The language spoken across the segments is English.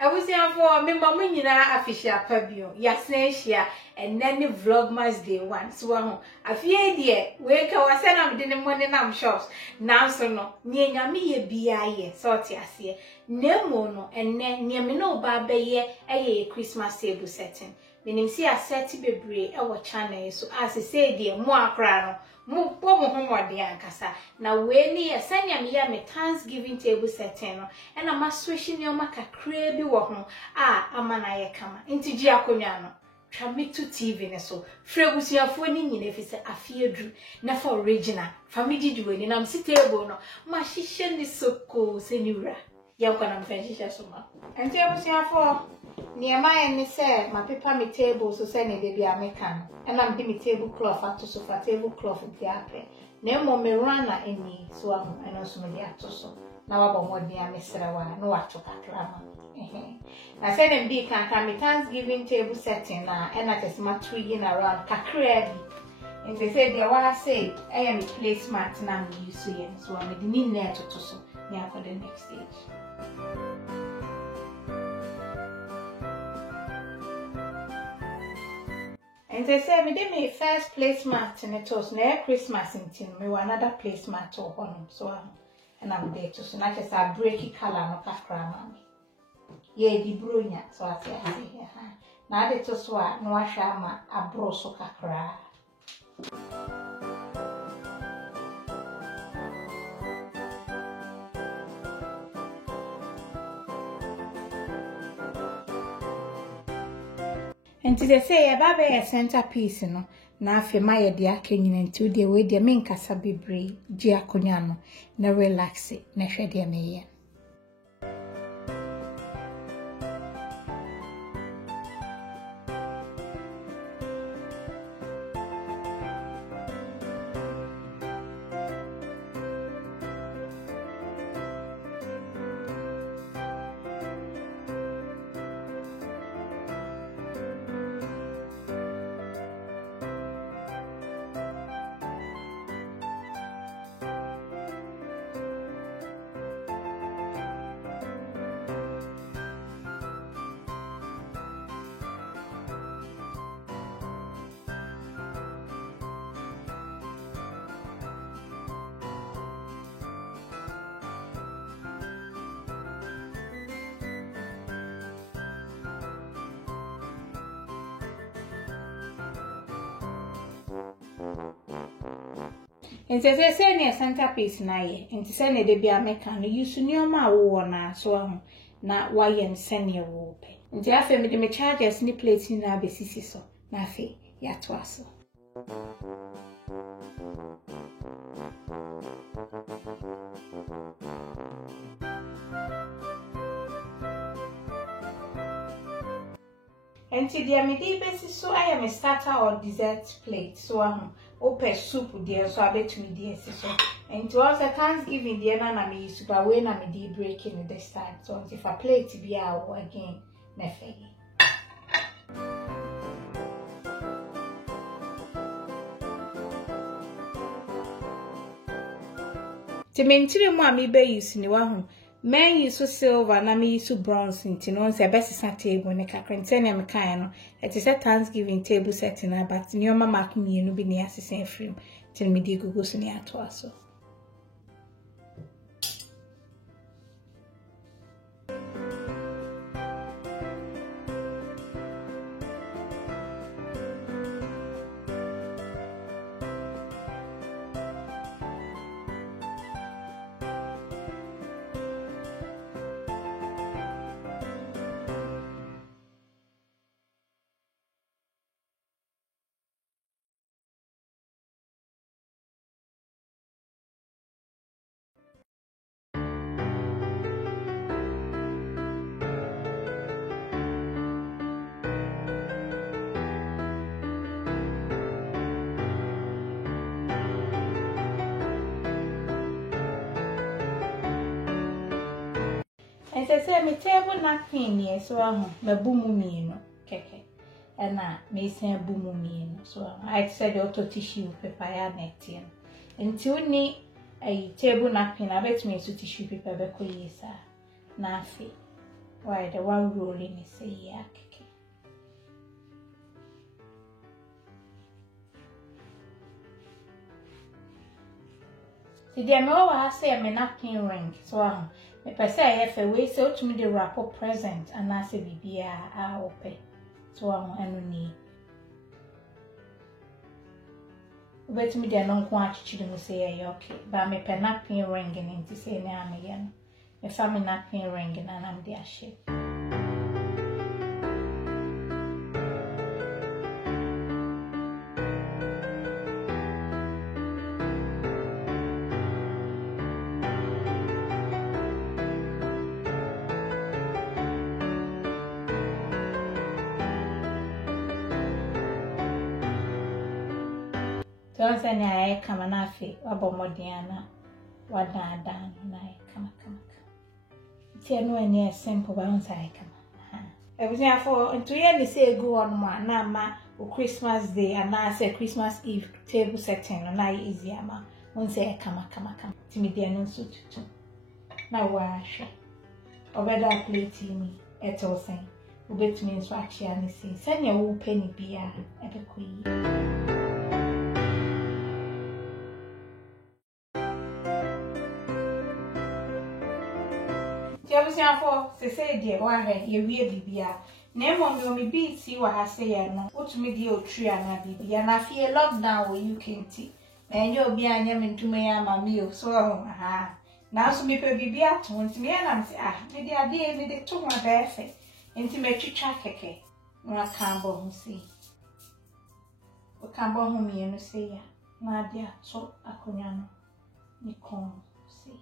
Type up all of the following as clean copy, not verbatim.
Abusiafo me mama nyina afihia pabio yasenhia enene vlogmas day 1 so ho afie de we ka wase na mde ne money nam shops nanso no nye nyame ye bia ye sort ase nemo no enne nye me no ba beye eye Christmas table setting menim si aseti bebre e wo channel so asese de mo akra no mo po mo homode ankasa na we ni esanya me ya me Thanksgiving table setting no e na ma switch ni o makakra bi wo ho amana ye kama ntiji akonwa no twa me to TV ne so fregusiafo ni nyina fi se afiedru na for original family duwe ni nam si table no ma hihye ni soko se niwra ya kwa na mfanyisha soma enti abusiafo niema ni se ma paper me table so se ne de bia meka no na mde me table cloth ato so fa table cloth ti ape na mo me rana eni so aho eno so me de ato so na wabo modni amesrewa no wacho kakra na say dem be kan me Thanksgiving table setting na ena tesma twiging around kakra bi and they say they wanna say I am a placemat na me use yen so am the ni net to so me for the next stage. And they say me did me first placemat and it was near Christmas in tin me another placemat to honum so and I'm there to so not just a breaky color no kakra mami. Ye di bronya so I say here. Na de to so no ahwa ma abro so kakra. And they say baba a centerpiece no na afi ma ye de aka nyina nti de we de me nkasa bebre gi akonya no na relax na hwe de me ye. And say near centerpiece na ye, and to send a bia meka no use near ma wo na so na why and send your wope. And the affair me charges ni plates in a besisi so, na fe ya twaso. And to the amidi basis so I am a starter or dessert plate so open soup there so I bet me dear so and to also Thanksgiving there na me super way na me dey breaking this time so if a plate be out again na fegi. To mentire mo ami be use ni wa ho men use silver na me use bronze nti no se best set table ne kakra na me kan no it is a Thanksgiving table setting na but ni o mama ko mienu bi ne asese afrim till me di gugu so ne ato aso. And say me table napkin here so me bumu mienu keke na me sen bumu mienu so I said auto tissue paper ya netin nti uni table napkin abet me so tissue paper be ko yesa na afi why the one rolling is a yak. The more say a napkin ring, so the person I have way so to me the wrapper present and I say be a open. So I'm need. But me they don't want to say okay, but me pen napkin ringing to say na again. If I'm a napkin ringing and I'm there shape. So say I come and afi abo modiana wada dan na come. Tie no any simple ba on say come. Everything for into year say go on na ma Christmas day and na say Christmas Eve table setting na easy ama on say come. Timi dey no so tutu. Na wa hwe. Obeda plate me eto sen. Obetumi nso achia ne say senya wo penny bia ebekoyi. For say dear one ye weird bibia. Name on me beat see what I say no. What me dear tree and a bibia and I fear lockdown where you can tea. And you'll be an yamin to me and my meal so aha. Now so me per bibia to me and I'm say the idea me they took my birthday. Intimate chakeke. No I can't bo who see. We can't bo whom you say ya. Nadia so akunyano. Nikon see.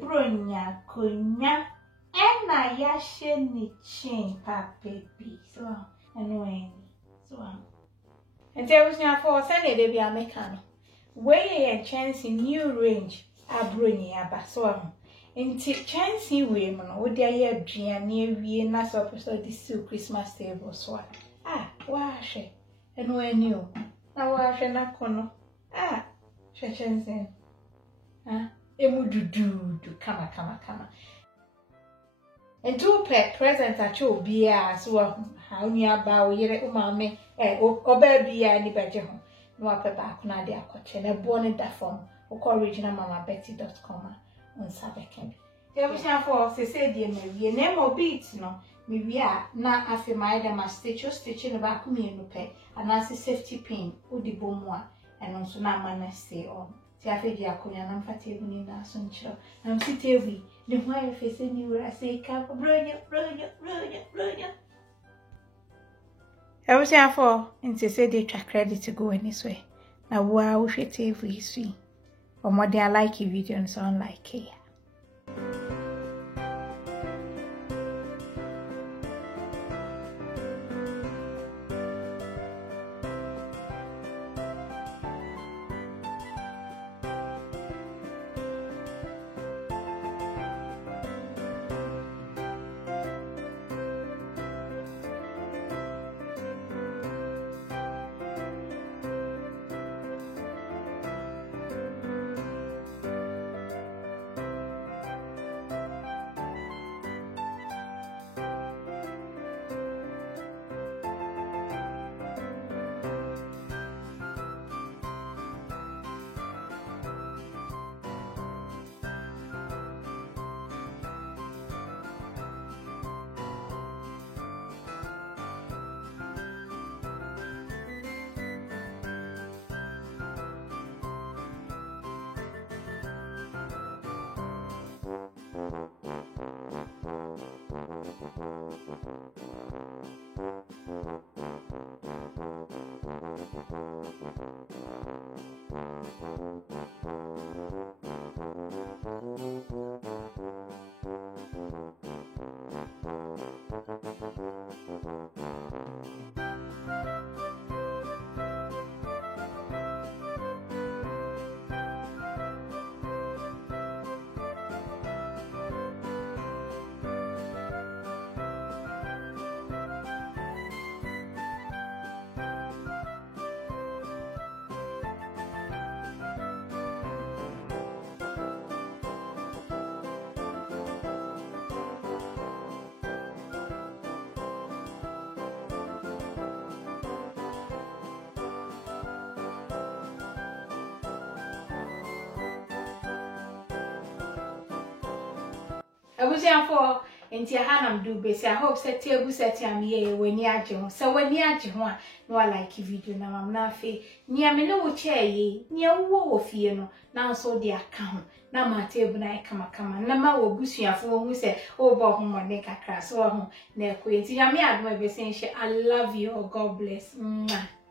Bronya konya ena yashe ni chin papebi so anyway so and there was now for Sunday they be American way a chance in new range abronya aba so nti chance we mo no dey ya aduane awie na so person this Christmas table so wa hwe anyway new na wa hwe na kono hwe chance emu dudu kama entu pe present acho obia so ha onua ba oyere umame oba bia ni beje ho no ape ba ko na de akoche na bo ne da form originalmamabetty.com on sabeken e we share for say die na wie na mo beat no me wie na afi mai da ma stitch no ba ko mienu pe ana safety pin odi bomu a eno so na ma na stay on. I feel you are na mfati ebuni na sunchiro. Na msite evi. Ni mwae fese ni ura say kapa bronya. I was here for and say they track credit to go in this way. Now wow shit every sweet. Or more they like a video and sound like it. abusuafo enti aha na mdu besi. I hope say table set am ye wani agye ho. So wani agye ho a no like video na mam na afi. Nia me no wo chaye, nia wo fie no. Na so de aka ho. Na ma table na kama. Na ma wo busuafo wo hu say o bo ho mone kakra so ho na ekwe. Enti ya me adom besi nche. I love you. God bless. Mwah.